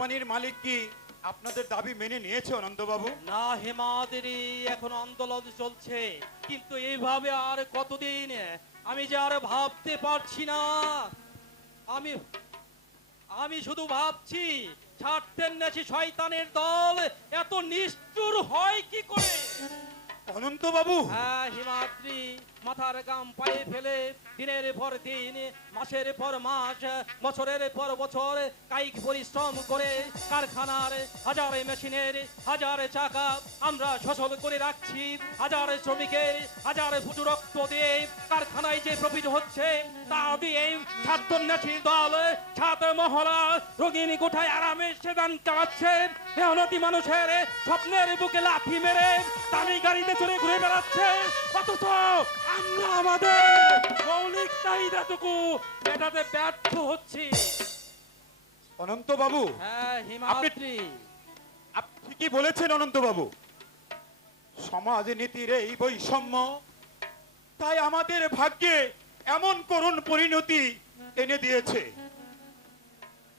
পানির মালিক কি আপনাদের দাবি মেনে নিয়েছে অনন্তবাবু? না হেমাদেরি, এখন আন্দোলন চলছে, কিন্তু এইভাবে আর কতদিন? আমি যে আর ভাবতে পারছি না। আমি আমি শুধু ভাবছি, ছাড়তেন নাকি শয়তানের দল এত নিষ্ঠুর হয় কি করে? অনন্তবাবু, হ্যাঁ হিমাদ্রি, মাথার গাম পায়ে ফেলে দিনের পর দিন, মাসের পর মাস, বছরের পর বছর কায়িক পরিশ্রম করে কারখানার হাজার মেশিনের হাজার চাকা আমরা সচল করে রাখছি। হাজার শ্রমিকের হাজার ফুটু রক্ত দিয়ে কারখানায় যে প্রফিট হচ্ছে তা দিয়ে ছাত্রন্যাসীর দল ছাত্র মহলা রোগিনী কোঠায় আরামে সেদান চালাচ্ছে। মেহনতি মানুষের স্বপ্নের বুকে লাথি মেরে দামি গাড়িতে চড়ে ঘুরে বেড়াচ্ছে, অথচ আমরা আমাদের মৌলিক চাহিদাটুকু মেটাতে ব্যর্থ হচ্ছি। অনন্তবাবু, হ্যাঁ হিমাদ্রি, আপনি ঠিকই বলেছেন অনন্তবাবু। সমাজনীতির এই বৈষম্য তাই আমাদের ভাগ্যে এমন করুণ পরিণতি এনে দিয়েছে।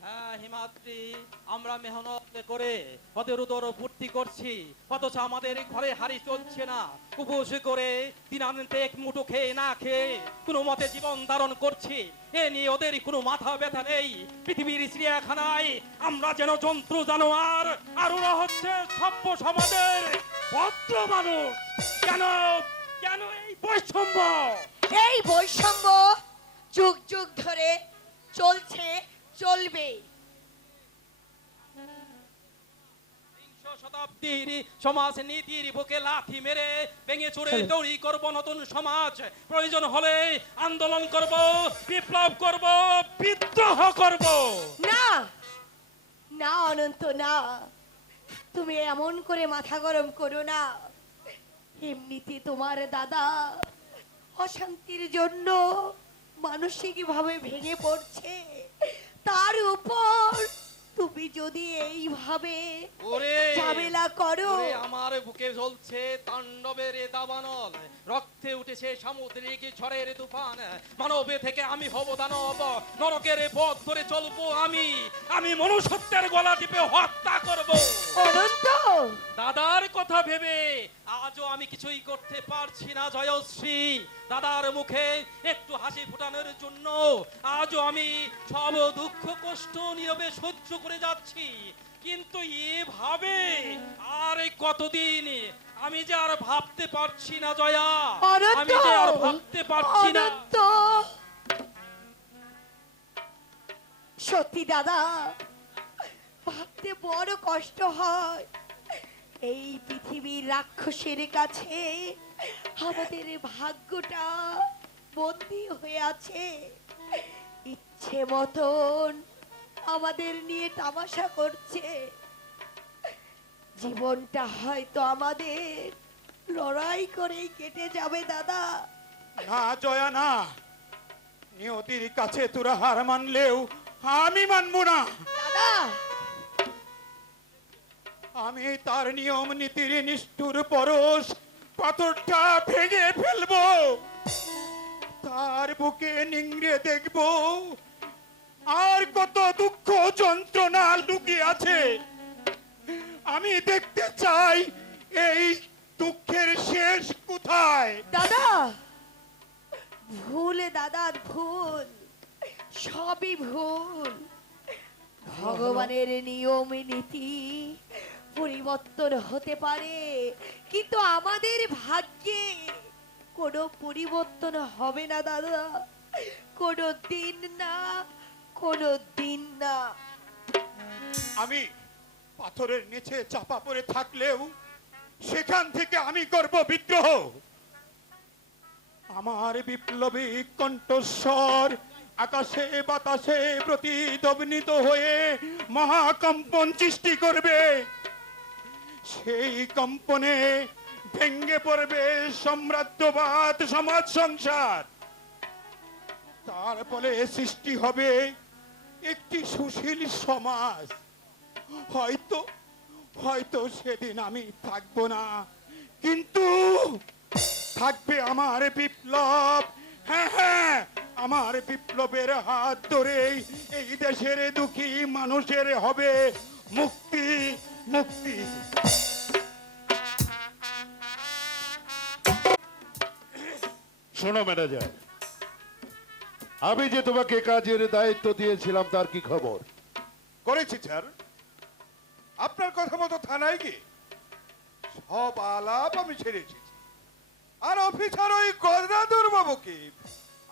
হ্যাঁ হিমাদ্রি, আমরা মেহনত করে ওদের উদর পূর্তি করছি, অথচ আমাদের ঘরে হাড়ি চলছে না। উপোস করে দিনান্তে এক মুঠো খেয়ে না খেয়ে কোনো মতে জীবন ধারণ করছি। এ নিয়ে ওদের কোনো মাথা ব্যথা নেই। পৃথিবীর চিড়িয়াখানায় আমরা যেন যন্ত্র জানোয়ার, আর ওরা হচ্ছে সভ্য সমাজের ভদ্র মানুষ। কেন কেন এই বৈষম্য? এই বৈষম্য যুগ যুগ ধরে চলছে, চলবে। শতাব্দীর সমাজ নীতির বুকে লাথি মেরে ভেঙে চুরে তৈরি করব নতুন সমাজ। প্রয়োজন হলে আন্দোলন করব, বিপ্লব করব, বিদ্রোহ করব। না না অনন্ত, না, তুমি এমন করে মাথা গরম করো না। এমনিতে তোমার দাদা অশান্তির জন্য মানসিকভাবে ভেঙে পড়ছে, তার উপর তুমি যদি এইভাবে ওরে ঝামেলা করো। ওরে আমার বুকে জ্বলছে তাণ্ডবের দাবানল, রক্তে উঠেছে সামুদ্রিক ঝড়ের তুফান। মানবে থেকে আমি হব দানব, নরকের পথ ধরে চলবো আমি। আমি মনুষ্যত্বের গলা টিপে হত্যা করব। অনন্ত, দাদার কথা ভেবে আজও আমি কিছুই করতে পারছি না জয়শ্রী। দাদার মুখে একটু হাসি ফোটানোর জন্য আজও আমি সব দুঃখ কষ্ট নীরবে সহ্য করে যাচ্ছি। কিন্তু এভাবে আর কতদিন? আমি যে আর ভাবতে পারছি না জয়া, আমি যে আর ভাবতে পারছি না। অনন্ত, সত্যি দাদা, ভাবতে বড় কষ্ট হয়। এই পৃথিবীর রাক্ষসের কাছে আমাদের ভাগ্যটা বন্দী হয়ে আছে। ইচ্ছে মতন আমাদের নিয়ে তামাশা করছে। জীবনটা হয়তো আমাদের লড়াই করেই কেটে যাবে দাদা। না জয়া, না, নিয়তির কাছে তোরা হার মানলেও আমি মানবো না। দাদা, আমি তার নিয়ম নীতির নিষ্ঠুর পরশ পাথরটা ভেঙে ফেলবো, তার বুকে নিংড়ে দেখবো আর কত দুঃখ যন্ত্রণা লুকিয়ে আছে। আমি দেখতে চাই এই দুঃখের শেষ কোথায়। দাদা, ভুল দাদার ভুল, সবই ভুল। ভগবানের নিয়ম নীতি পরিবর্তন হতে পারে, কিন্তু আমাদের ভাগ্যে কোনো পরিবর্তন হবে না দাদা, কোনো দিন না, কোনো দিন না। আমি পাথরের নিচে চাপা পড়ে থাকলেও সেখান থেকে আমি করব বিদ্রোহ। আমার বিপ্লবী কণ্ঠস্বর আকাশে বাতাসে প্রতিধ্বনিত হয়ে মহাকম্পন সৃষ্টি করবে। সেই কম্পনে ভেঙে পড়বে সাম্রাজ্যবাদ সমাজ সংসার। তার ফলে সৃষ্টি হবে একটি সুশীল সমাজ। হয়তো হয়তো সেদিন আমি থাকবো না, কিন্তু থাকবে আমার বিপ্লব। হ্যাঁ হ্যাঁ, আমার বিপ্লবের হাত ধরে এই দেশের দুঃখী মানুষের হবে মুক্তি মুক্তি। শোনো ম্যানেজার, আমি যে তোমাকে কাজের দায়িত্ব দিয়েছিলাম তার কি খবর? করেছি স্যার, আপনার কথা মতো থানায় গিয়ে সব আলাপ আমি ছেড়ে এসেছি। আর অফিসার ওই গদাধর বাবুকে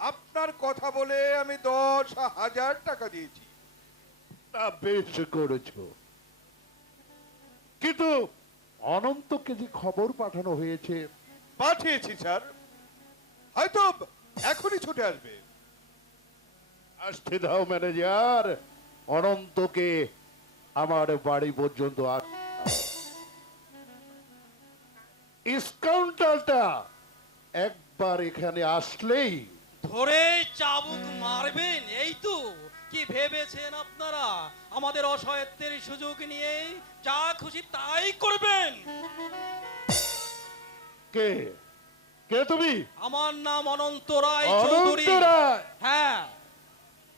আপনার কথা বলে আমি 10,000 টাকা দিয়েছি। তা বেশ করেছো, কিন্তু অনন্তকে যে খবর পাঠানো হয়েছে। পাঠিয়েছি স্যার, হয়তো এখনই ছুটে আসবে। আসতে দাও ম্যানেজার, অনন্তকে আমার বাড়ি পর্যন্ত স্কাউন্টারটা একবার এখানে আসলেই ধরে চাবুক মারবেন, এই তো কি ভেবেছেন আপনারা? আমাদের অসহায়ত্বের সুযোগ নিয়ে যা খুশি তাই করবেন। কে কে তুমি? আমার নাম অনন্ত রায় চৌধুরী। অনন্ত রায়, হ্যাঁ,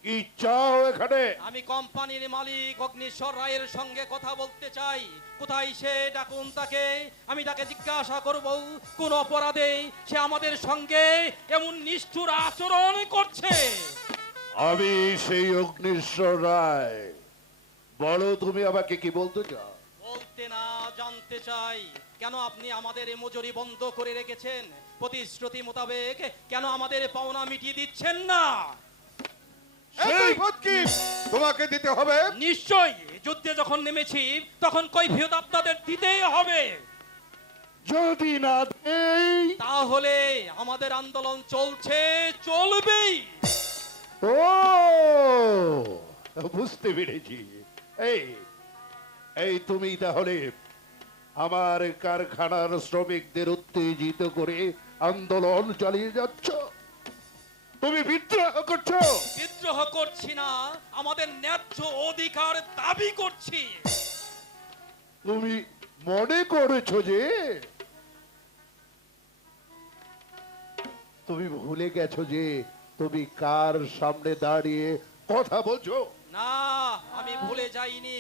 কি চাও এখানে? আমি কোম্পানির মালিক অগ্নিশ্বর রায়ের সঙ্গে কথা বলতে চাই। কোথায় সে? ডাকুন তাকে, আমি তাকে জিজ্ঞাসা করব কোন অপরাধে সে আমাদের সঙ্গে এমন নিষ্ঠুর আচরণ করছে। আমি সেই অগ্নিশ্বর রায়। বলো তুমি আমাকে কি বলতে চাও? বলতে না, জানতে চাই কেন আপনি আমাদের মজুরি বন্ধ করে রেখেছেন? প্রতিশ্রুতি মোতাবেক কেন আমাদের পাওনা মিটিয়ে দিচ্ছেন না? এই ভটকি তোমাকে দিতে হবে। নিশ্চয়ই, যুদ্ধে যখন নেমেছি তখন কৈফিয়ত আপনাদের দিতেই হবে। যদি না দেই? তাহলে আমাদের আন্দোলন চলছে, চলবেই। ও, বুঝতে পেরেছি। এই এই তুমি তাহলে আমার কারখানার শ্রমিকদের উত্তেজিত করে আন্দোলন চালিয়ে যাচ্ছ? তুমি বিদ্রোহ করছো? বিদ্রোহ করছি না, আমাদের ন্যায্য অধিকার দাবি করছি। তুমি মনে করেছো যে তুমি ভুলে গেছো যে তুমি কার সামনে দাঁড়িয়ে কথা বলছো? না, আমি ভুলে যাইনি।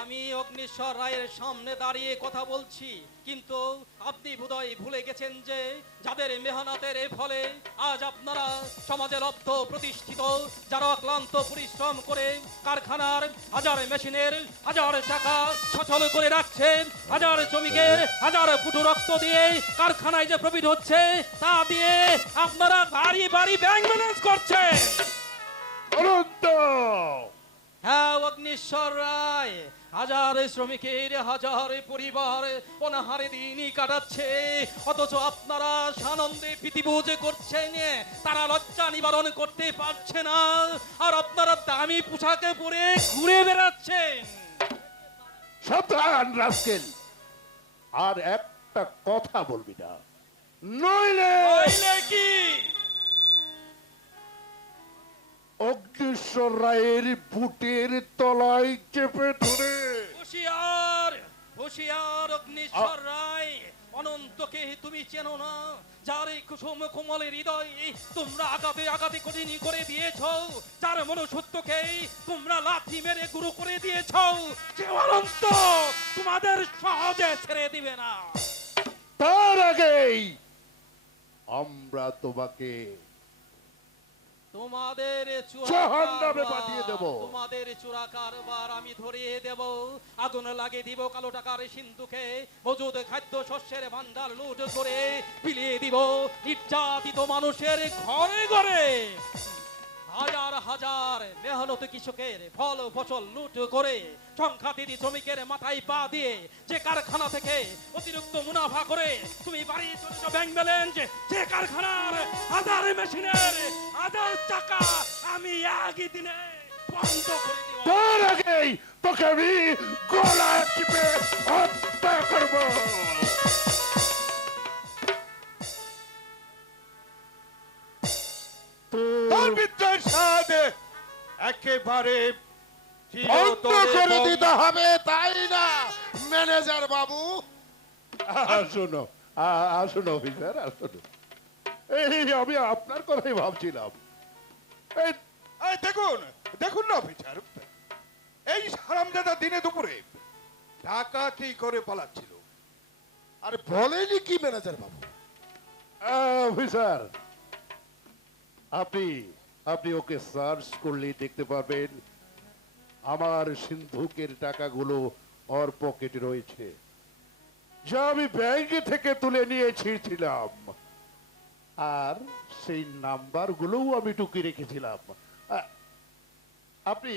আমি অগ্নিশ্বর রায়ের সামনে দাঁড়িয়ে কথা বলছি, কিন্তু আপনি বোধহয় ভুলে গেছেন যে যাদের মেহনতের ফলে আজ আপনারা সমাজে লব্ধ প্রতিষ্ঠিত, যারা অক্লান্ত পরিশ্রম করে কারখানার হাজার মেশিনের হাজার টাকা সচল করে রাখছেন, হাজার শ্রমিকের হাজার ফুটু রক্ত দিয়ে কারখানায় যে প্রফিট হচ্ছে তা দিয়ে আপনারা বাড়ি বাড়ি ব্যাংক ব্যালেন্স করছেন। অনন্ত! হ্যাঁ অগ্নিশ্বর রায়, হাজার শ্রমিকের হাজার পরিবার অনাহারে দিনই কাটাচ্ছে, অথচ আপনারা সানন্দে প্রীতিভোজ করছেন, তারা লজ্জা নিবারণ করতে পারছে না, আর আপনারা দামি পোশাকে পরে ঘুরে বেড়াচ্ছেন। সাবধান রাস্কেল, আর একটা কথা বলবি না, নইলে নইলে কি? অগ্নিশ্বর রায়ের বুটের তলায় চেপে ধরে। হুঁশিয়ার, হুঁশিয়ার অগ্নিশ্বর রায়, অনন্তকে তুমি চেনো না? যার এই কুসুম কোমলের হৃদয় তোমরা আঘাতে আঘাতে কঠিন করে দিয়েছ, যার মনুষ্যত্বকে তোমরা লাথি মেরে গুরু করে দিয়েছ, সে অনন্ত তোমাদের সহজে ছেড়ে দিবে না। তার আগেই আমরা তোমাকে তোমাদের জাহান্নামে পাঠিয়ে দেব। তোমাদের চোরা কারবার আমি ধরিয়ে দেব, আগুন লাগিয়ে দিব কালো টাকার সিন্ধুকে, মজুদ খাদ্য শস্যের ভান্ডার লুট করে বিলিয়ে দিব নির্যাতিত মানুষের ঘরে ঘরে। হাজার হাজার মেহনত কৃষকের ফল ফসল লুট করে সংখ্যাতিথি শ্রমিকের মাথায় পা দিয়ে যে কারখানা থেকে অতিরিক্ত মুনাফা করে তুমি বাড়িয়ে চলেছ ব্যাংক ব্যালেন্স, যে কারখানার হাজার মেশিনের হাজার টাকা আমি একই দিনে বন্ধ করে দিব। তার আগেই তোকে আমি গলা টিপে হত্যা করব। তোর বিদ্রোহের স্বাদ একেবারে বন্ধ করে দিতে হবে, তাই না ম্যানেজার বাবু? আসুন আসুন অফিসার, আসুন। এই আমি আপনার কথাই ভাবছিলাম। এই এই দেখুন, দেখুন না অফিসার, এই হারামজাদা দিনে দুপুরে ডাকাতি করে পালাচ্ছিল। আরে বলেনি কি ম্যানেজার বাবু? অফিসার, আপনি আপনি ওকে সার্চ করলেই দেখতে পারবেন আমার সিন্ধুকের টাকাগুলো ওর পকেটে রয়েছে, যা আমি ব্যাংকে থেকে তুলে নিয়ে ছিঁড়ছিলাম, আর সেই নাম্বারগুলোও আমি টুকি রেখেছিলাম। আপনি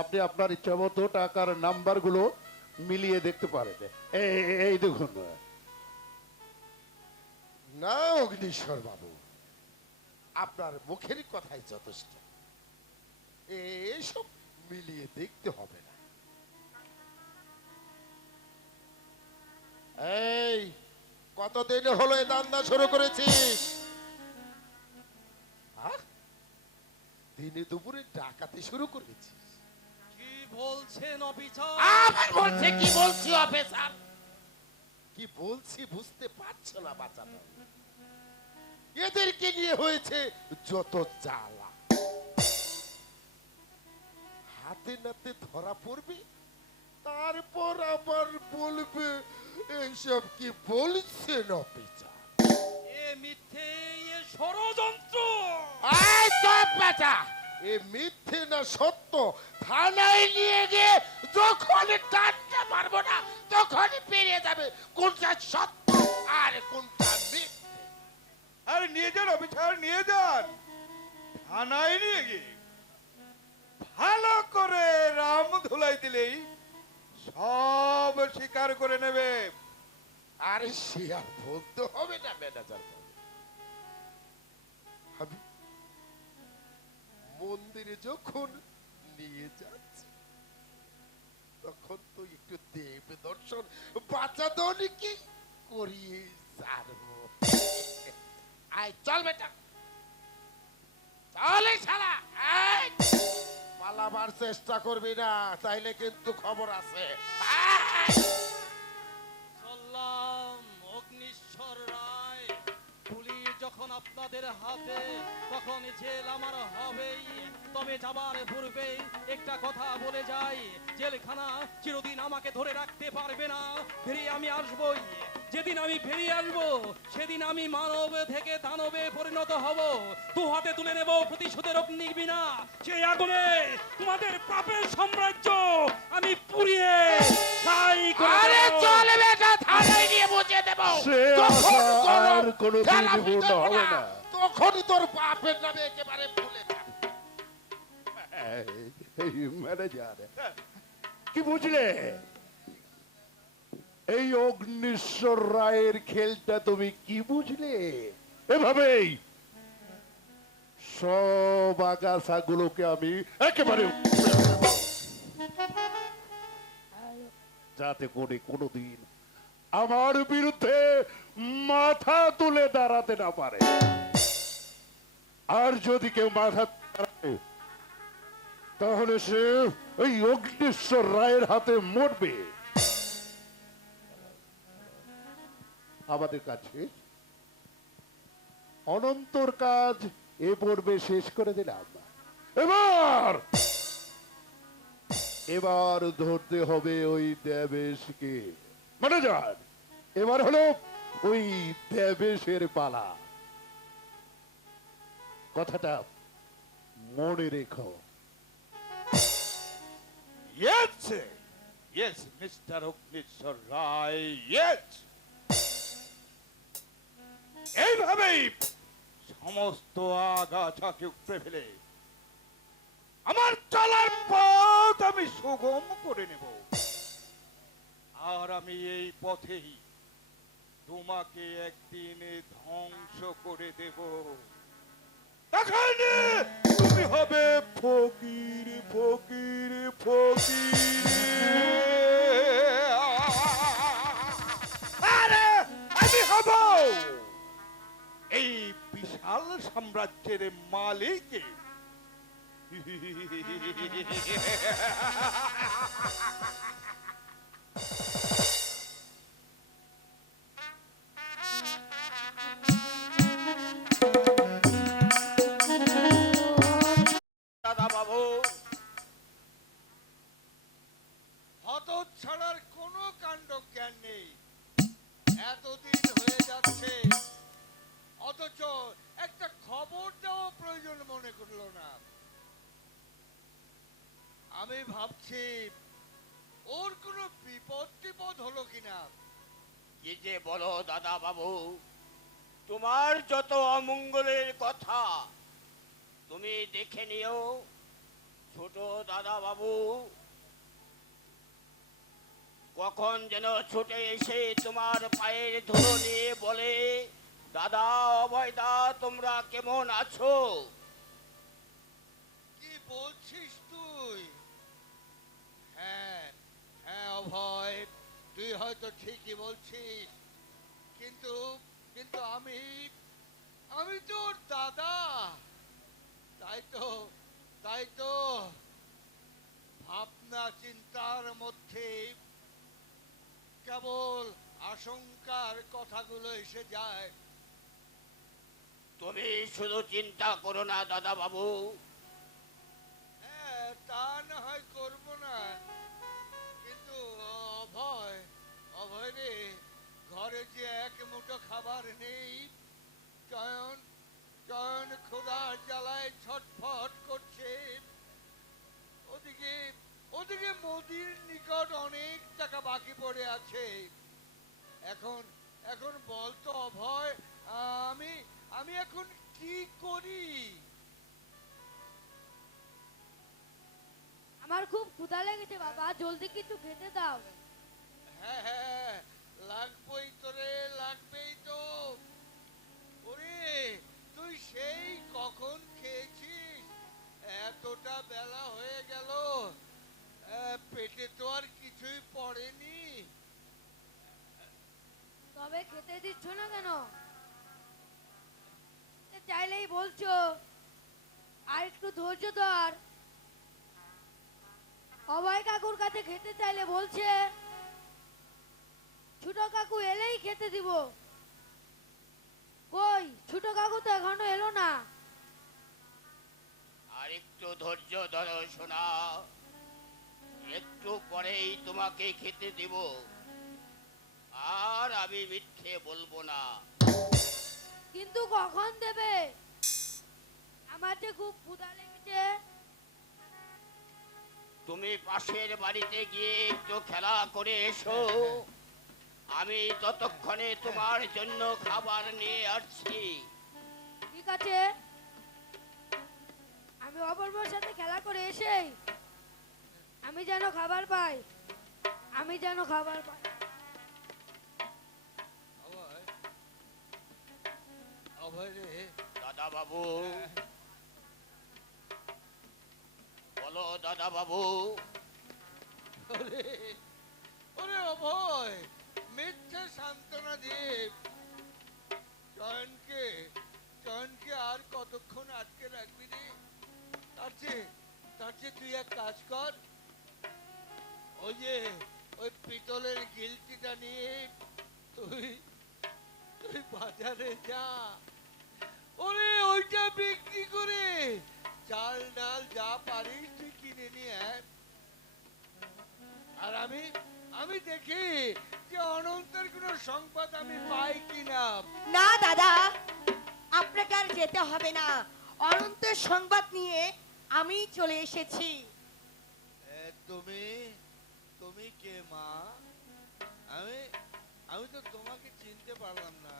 আপনি আপনার ইচ্ছা মতো টাকার নাম্বারগুলো মিলিয়ে দেখতে পারেন। এই দেখুন। না অগ্নিশ্বর বাবু, আপনার মুখের কথাই যথেষ্ট, এসব মিলিয়ে দেখতে হবে না। এই কতদিন হলো এই দান্দা শুরু করেছিস? আহ? দিনে দুপুরে ডাকাতি শুরু করেছিস? কি বলছেন অফিসার? আবার বলছে কি বলছি অফিসার? কি বলছি বুঝতে পারছো না বাচ্চাটা? এদেরকে নিয়ে হয়েছে যত জ্বালা, হাতে নাতে ধরা পড়বে, তারপর আবার বলবে এইসব কি বলছেন অফিসার? এ মিথ্যে, এ ষড়যন্ত্র। এই সব বাচ্চা, এ মিথ্যে না সত্য থানায় নিয়ে গিয়ে যখন টানতে পারবো না তখনই পেরিয়ে যাবে কোনটা সত্য আর কোনটা মিথ্যে। আরে নিয়ে যান অফিসার, নিয়ে যান থানায় নিয়ে গিয়ে ভালো করে রাম ধুলাই দিলেই সব স্বীকার করে নেবে। আরে সে আর বলতে হবে না ম্যানেজার বাবু। আমি মন্দিরে যখন নিয়ে যাচ্ছি তখন তো একটু দেব দর্শন বাঁচা দনিকে করিয়ে ছাড়বো। আয় চল বেটা, চলে শালা। আয় পালাবার চেষ্টা করবি না, তাইলে কিন্তু খবর আছে। আয় চললাম অগ্নিশ্বর রায়। পুলিশ যখন আপনাদের হাতে, তখন জেল আমার হবেই। তবে যাবার পূর্বে একটা কথা বলে যাই, জেলখানা চিরদিন আমাকে ধরে রাখতে পারবে না। ফিরিয়ে আমি আসবই। যেদিন আমি ফিরিয়ে আসবো সেদিন আমি মানব থেকে দানবে পরিণত হব। দু হাতে তুলে নেব প্রতিশোধের অগ্নিবীণা। সেই আগুনে তোমাদের পাপের সাম্রাজ্য আমি পুড়িয়ে ছাই করে আরে দেব। চল বেটা, থানায় নিয়ে বুঝিয়ে দেব। সে যখন আশা আর কোনো কোনোদিন থেরাপি পূর্ণ দেব হবে না। তখনই তোর বাপের নামে একেবারে ভুলে যাবে। এই ম্যানেজার, কি বুঝলে? এই অগ্নিশ্বর রায়ের খেলটা তুমি কি বুঝলে? এভাবেই সব আগাছাগুলোকে আমি একেবারে যাতে করে কোনোদিন আমার বিরুদ্ধে মাথা তুলে দাঁড়াতে না পারে। আর যদি কেউ মাথা দাঁড়ায় তাহলে সে ওই অগ্নিশ্বর রায়ের হাতে মরবে। আমাদের কাছে অনন্তর কাজ এ পর্বে শেষ করে দিলাম। এবার এবার ধরতে হবে ওই দেবেশকে। মানে যান, এবার হলো ওই দেবেশের পালা। কথাটা মনে রেখো। Yes, yes, Mr. অগ্নিশ্বর রায়, yes. এইভাবেই সমস্ত আগাছাকে উপড়ে ফেলে আমার চলার পথ আমি সুগম করে নেব। আর আমি এই পথেই তোমাকে একদিন ধ্বংস করে দেব। তখন তুমি হবে ফকির, ফকির, ফকির। আরে আমি হব এই বিশাল সাম্রাজ্যের মালিক। আমি ভাবছি ওর কোনো বিপদ টিপদ হলো কিনা। কি যে বলো দাদা বাবু, তোমার যত অমঙ্গলের কথা তুমি দেখে নিও। ছোট দাদা বাবু কখন যেন ছুটে এসে তোমার পায়ের ধুলো নিয়ে বলে, দাদা অভয়দা তোমরা কেমন আছো? কি বলছিস তুই? হ্যাঁ হ্যাঁ অভয়, তুই হয়তো ঠিকই বলছিস, কিন্তু কিন্তু আমি আমি তোর দাদা। তাই তো ভাবনা চিন্তার মধ্যে কেবল আশঙ্কার কথাগুলো এসে যায়। তুমি শুধু চিন্তা করো না দাদা বাবু। হ্যাঁ তা না হয় করবো না, কিন্তু অভয় অভয় রে, ঘরে যে এক মুঠো খাবার নেই। চয়ন চয়ন ক্ষুধার জ্বালায় ছটফট করছে। ওদিকে ওদিকে মোদির নিকট অনেক টাকা বাকি পড়ে আছে। এখন এখন বলতো অভয়, আমি আমি এখন কি করি? আমার খুব ক্ষুধা লেগেছে বাবা, জলদি কিছু খেতে দাও। হ্যাঁ হ্যাঁ লাগবেই তো রে, লাগবেই তো। ওরে তুই সেই কখন খেয়েছিস? এতটা বেলা হয়ে গেল, পেটে তো আর কিছুই পড়েনি। তবে খেতে দিচ্ছ না কেন? চাইলেই বলছো, আর একটু ধৈর্য ধর। অভয় কাকুর কাছে খেতে চাইলে বলছে ছোট কাকু এলেই খেতে দিব। কই ছোট কাকু তো এখনো এলো না। আর একটু ধৈর্য ধরো সোনা, একটু পরেই তোমাকে খেতে দিব। আর আমি মিথ্যে বলবো না। কিন্তু কখন দেবে? আমার যে খুব ক্ষুধা লেগেছে। তুমি পাশের বাড়িতে গিয়ে একটু খেলা করে এসো, আমি ততক্ষণে তোমার জন্য খাবার নিয়ে আসছি। ঠিক আছে, আমি অপূর্বর সাথে খেলা করে এসে আমি যেন খাবার পাই, আমি যেন খাবার পাই। অভয় অভয় রে, দাদা বাবু বলো দাদা বাবু। ওরে ওরে অভয়, মিথ্যে সান্ত্বনা দিয়ে চয়নকে চয়নকে আর কতক্ষণ আটকে রাখবি রে? তার চেয়ে তুই এক কাজ কর, ওই যে ওই পিতলের গিলটিটা নিয়ে তুই তুই বাজারে যা। ওরে ওইটা বিক্রি করে চাল ডাল যা পারিস তুই কিনে নিয়ে আয়। আর আমি আমি দেখি যে অনন্তের কোনো সংবাদ আমি পাই কিনা। না দাদা, আপনাকে আর যেতে হবে না। অনন্তের সংবাদ নিয়ে আমি চলে এসেছি। তুমি তুমি কে মা? আমি আমি তো তোমাকে চিনতে পারলাম না।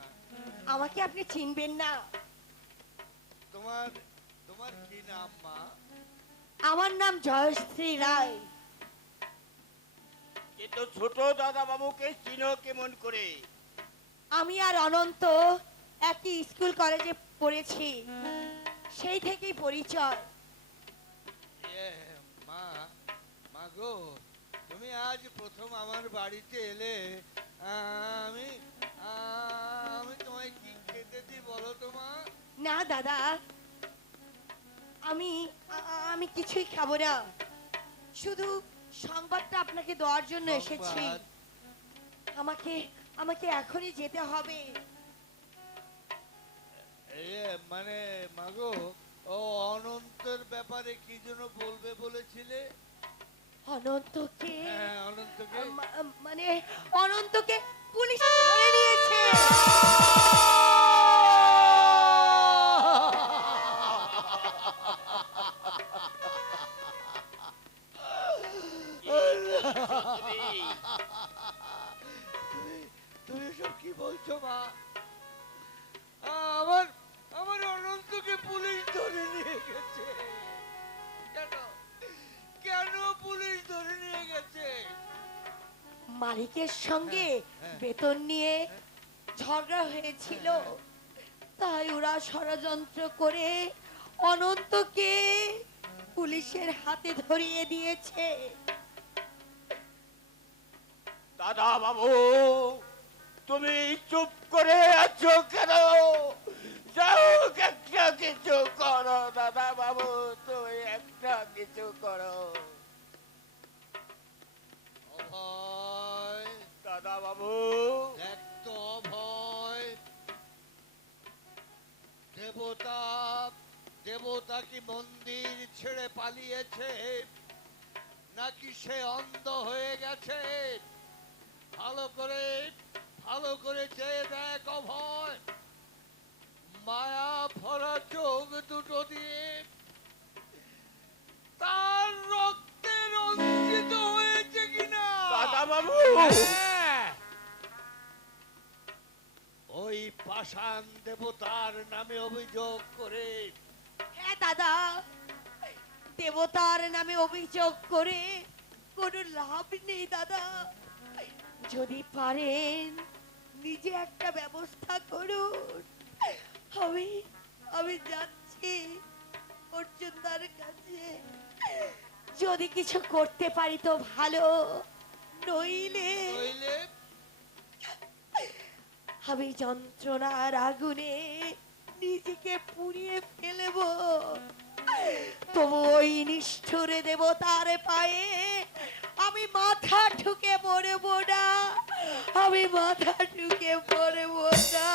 আমাকে আপনি চিনবেন না? তোমার তোমার কি নাম মা? আমার নাম জয়শ্রী রায়। কিন্তু ছোট দাদা বাবুকে চিনো কেমন করে? আমি আর অনন্ত একই স্কুল কলেজে পড়েছি, সেই থেকেই পরিচয়। মা মা গো, তুমি আজ প্রথম আমার বাড়িতে এলে। আমি আমি তোমায় কি খেতে দিই বলো তো মা? না দাদা, আমি আমি কিছুই খাবো না, শুধু সংবাদটা আপনাকে দেওয়ার জন্য এসেছি। সংবাদ? আমাকে আমাকে এখনই যেতে হবে। মানে মাগো, ও অনন্তের ব্যাপারে কি যেন বলবে বলেছিলে? অনন্তকে? হ্যাঁ অনন্তকে। মানে অনন্তকে পুলিশ ধরে নিয়েছে। মালিকের সঙ্গে বেতন নিয়ে ঝগড়া হয়েছিল, তাই ওরা ষড়যন্ত্র করে অনন্তকে পুলিশের হাতে ধরিয়ে দিয়েছে। দাদা বাবু, তুমি চুপ করে আছো কেন? যাও, একটা কিছু করো দাদা বাবু, তুমি একটা কিছু করো। অভয়, দাদা বাবু, দেখ তো অভয়, দেবতা দেবতা কি মন্দির ছেড়ে পালিয়েছে, নাকি সে অন্ধ হয়ে গেছে? ভালো করে চেয়ে দেখ অভয়। মায়া ভরা চোখ দুটো দিয়ে তার রক্তে রঞ্জিত হয়েছে কিনা। দাদা বাবু, হ্যাঁ, ওই পাষাণ দেবতার নামে অভিযোগ করে হ্যাঁ দাদা, দেবতার নামে অভিযোগ করে কোনো লাভ নেই দাদা। যদি পারেন নিজে একটা ব্যবস্থা করুন। আমি আমি যাচ্ছি অর্জুনদার কাছে, যদি কিছু করতে পারি তো ভালো, নইলে নইলে আমি যন্ত্রণার আগুনে নিজেকে পুড়িয়ে ফেলবো। তবু ওই নিষ্ঠুর দেবতার পায়ে আমি মাথা ঠুকে পড়বো না, আমি মাথা ঠুকে পড়বো না।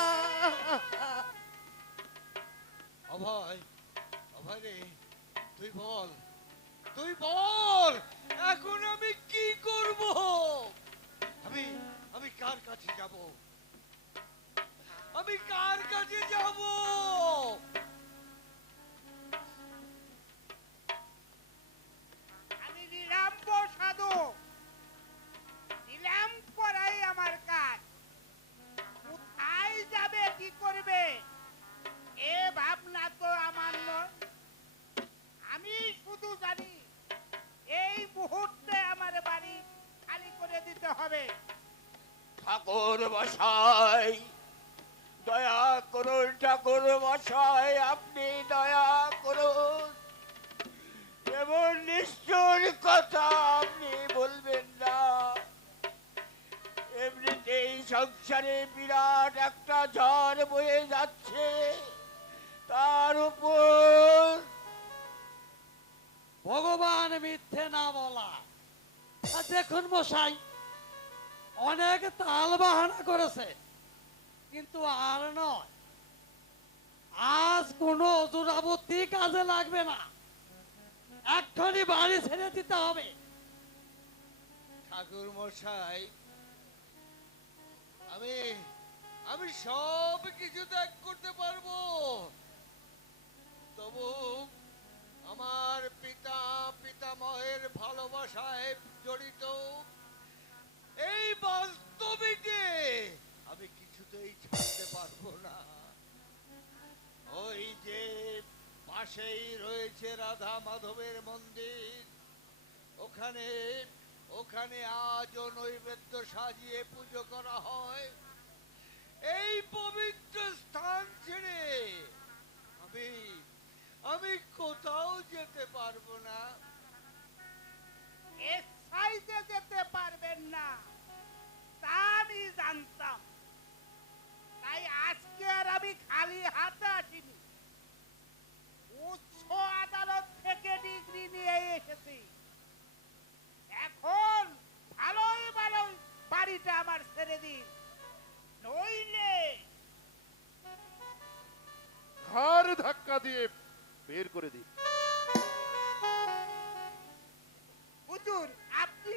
অভয়, অভয় রে, তুই বল এখন আমি কি করব? আমি কার কাছে যাব? আমি কার কাছে যাব? আমি নিলাম সাধু, নিলাম করাই আমার কাজ। কোথায় যাবে, কি করবে এ ভাবনা তো আমার নয়। আমি শুধু জানি এই মুহূর্তে আমার বাড়ি খালি করে দিতে হবে। ঠাকুর মশাই, দয়া করুন ঠাকুর মশাই, আপনি দয়া করুন। এমন নিষ্ঠুর কথা আপনি বলবেন না। এমনিতেই সংসারে বিরাট একটা ঝড় বয়ে যাচ্ছে, তার উপর ভগবান মিথ্যে না বলা। আর দেখুন মশাই, অনেক তাল বাহানা করেছে, কিন্তু আর নয়, আজ কোনো অজুরাবতী কাজে লাগবে না, এক্ষুনি বাড়ি ছেড়ে দিতে হবে। ঠাকুর মশাই, আমি সব কিছু ত্যাগ করতে পারবো, তবু আমার পিতামহের ভালোবাসায় জড়িত এই বাস্তবিকে আমি কিছুতেই ছাড়তে পারবো না। ওই যে পাশেই রয়েছে রাধা মাধবের মন্দির, ওখানে আজও নৈবেদ্য সাজিয়ে পুজো করা হয়। এই পবিত্র স্থান ছেড়ে আমি কোথাও যেতে পারবো না। এ সাইডে যেতে পারবেন না তা আমি জানতাম, তাই আজকে আর আমি খালি হাতে আসিনি। উচ্চ আদালত থেকে ডিগ্রি নিয়ে এসেছি। এখন ভালোই বাড়িটা আমার ছেড়ে দিন, নইলে ঘাড় ধাক্কা দিয়ে বের করে দিই। হুজুর আপনি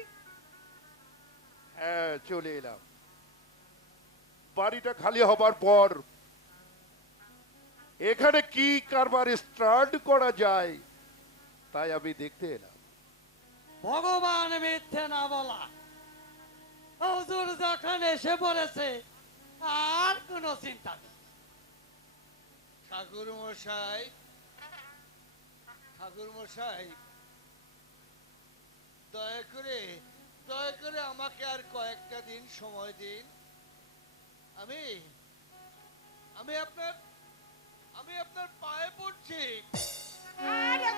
হ্যাঁ, চলে এলাম। বাড়িটা খালি হবার পর এখানে কি কারবার স্টার্ট করা যায় তাই আমি দেখতে এলাম। ভগবান মিথ্যে না বলা। হুজুর যখন এসে বলেছে, আর কোনো চিন্তা নেই। ঠাকুর মশাই, দয়া করে দয়া করে আমাকে আর কয়েকটা দিন সময় দিন। আমি আমি আপনার আমি আপনার পায়ে পড়ছি। আরে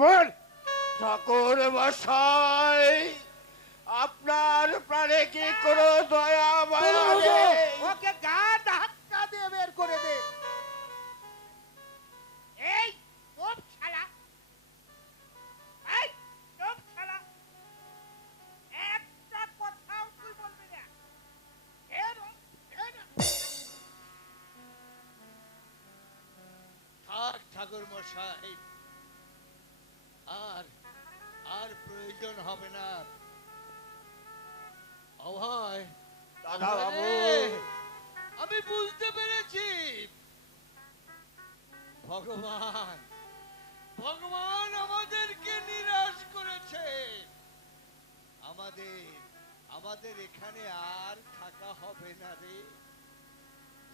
বল ঠাকুর মশাই, আপনার প্রাণে কি কোনো দয়া মায়া নেই? ওকে গা ধাক্কা দিয়ে বের করে দে। এই চুপ শালা, এই চুপ শালা, একটা কথাও তুই বলবি না। থাক ঠাকুর মশাই, আর আর প্রয়োজন হবে না। অভয়, দাদা বাবু, আমি বুঝতে পেরেছি ভগবান ভগবান আমাদেরকে নিরাশ করেছে। আমাদের আমাদের এখানে আর থাকা হবে না রে।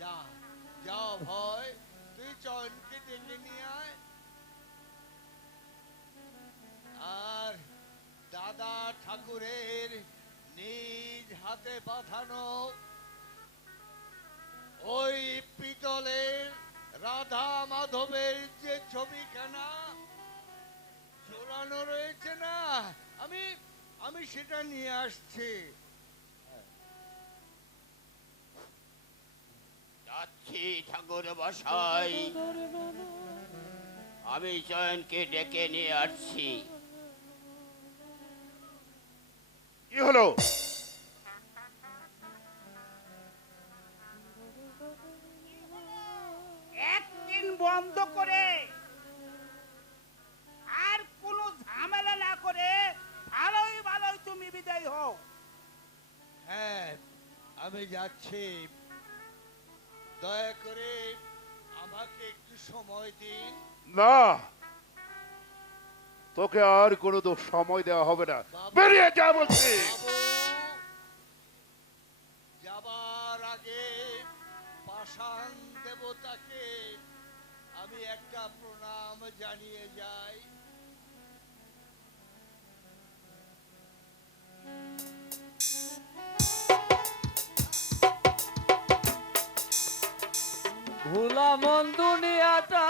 যা যা ভয়, তুই চয়নকে ডেকে নিয়ে আয়। আর দাদা ঠাকুরের নিজ হাতে বাঁধানো ওই পিতলের রাধা মাধবের যে ছবিখানা ঝোলানো রয়েছে না, আমি আমি সেটা নিয়ে আসছি। যাচ্ছি ঠাকুর মশাই, আমি চয়নকে ডেকে নিয়ে আসছি। কি হলো? একদিন বন্ধ করে আর কোনো ঝামেলা না করে ভালোই ভালোই তুমি বিদায় হও। হ্যাঁ, আমি যাচ্ছি। দয়া করে আমাকে একটু সময় দিন। না, তোকে আর কোনো তো সময় দেওয়া হবে না। বাবু, বেরিয়ে যা বলছি। বাবু, যাবার আগে পাষাণ দেবতাকে আমি একটা প্রণাম জানিয়ে যাই। ভোলা মন দুনিয়াটা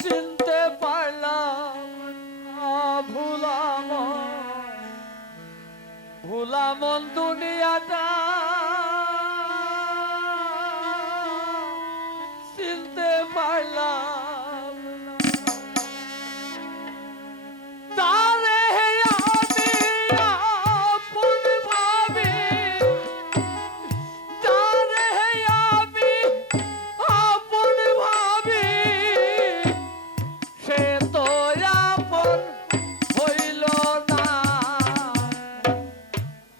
চিনতে পারলাম না। ভোলা মন দুনিয়াটা চিনতে পারলাম না। তারে আমি আপন ভাবি, তারে আমি আপন ভাবি, সে তো আপন হইল না।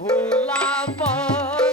ভোলা মন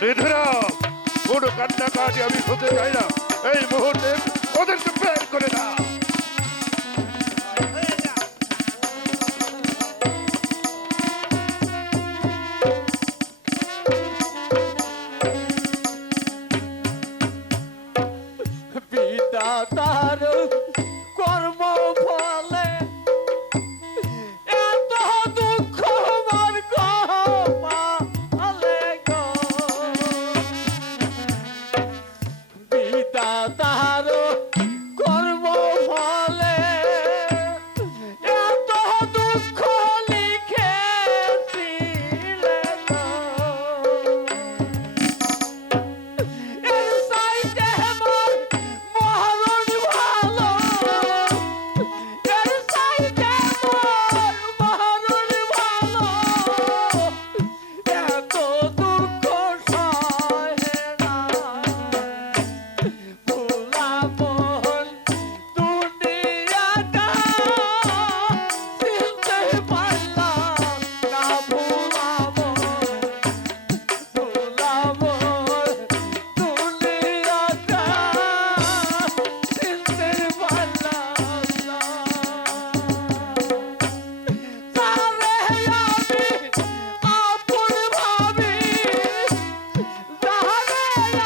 নিধিরা কোনো কান্নাকাটি আমি শুনতে চাই না। এই মুহূর্তে ওদেরকে বের করে দাও। হয়ে যা। বিধাতার কর্ম ফলে এত দুঃখ আমার কপালে গো। বিধাতার কর্ম ফলে এত দুঃখ লিখেছিলে গো। এর সাইডে আমার মরণ ভালো, এর সাইডে আমার মরণ ভালো। এত দুঃখ সহে না ভুলাবো দুনিয়াটা, চিনতে পারলাম না ভুলাবো, ভুলাবো দুনিয়াটা, চিনতে পারলাম না। তারে আমি আপন ভাবি, তারে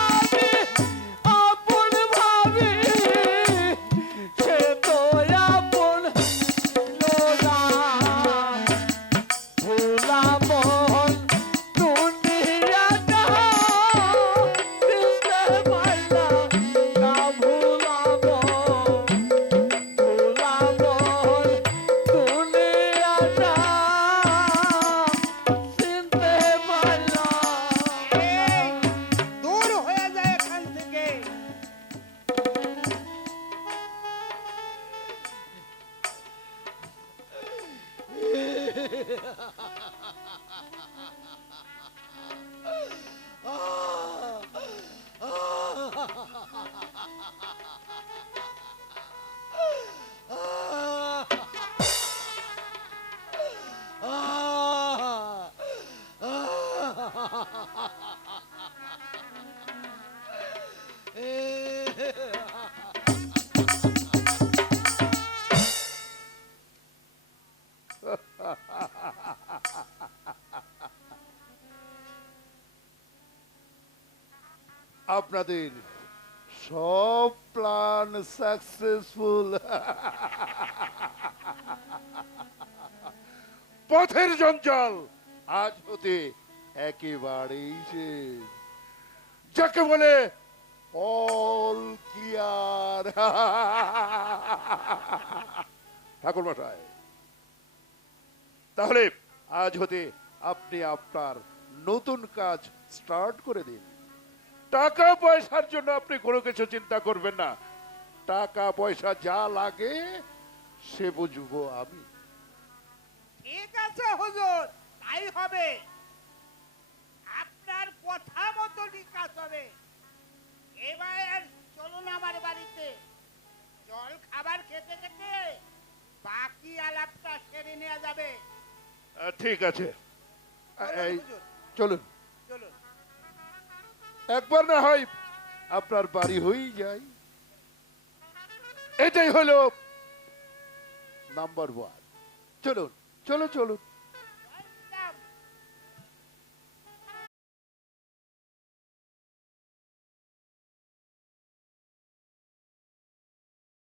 আমি আপন ভাবি, সে তো আপন লোনা। ভুলাবো দুনিয়াটা, চিনতে পারলাম না ভুলাবো, ভুলাবো দুনিয়াটা, চিনতে পারলাম। এই, দূর হয়ে যায় এখান থেকে। আপনাদের সব প্ল্যান সাকসেসফুল। পথের জঞ্জাল আজ হতে একেবারেই শেষ, যাকে বলে অল ক্লিয়ার। ঠাকুর মশাই, তাহলে আজ হতে আপনি আপনার নতুন কাজ স্টার্ট করে দিন। টাকা পয়সার জন্য আপনি কোনো কিছু চিন্তা করবেন না। টাকা পয়সা যা লাগে সে বুঝবো আমি। ঠিক আছে হুজুর, তাই হবে। আপনার কথা মতো কাজ হবে। এবার চলুন আমার বাড়িতে, জল খাবার খেতে খেতে বাকি আলাপটা সেরে নেওয়া যাবে। ঠিক আছে, এই হুজুর, চলুন। চলুন। একবার না হয় আপনার বাড়ি হয়েই যায়। এটাই হলো নাম্বার 1। চলুন চলুন চলুন।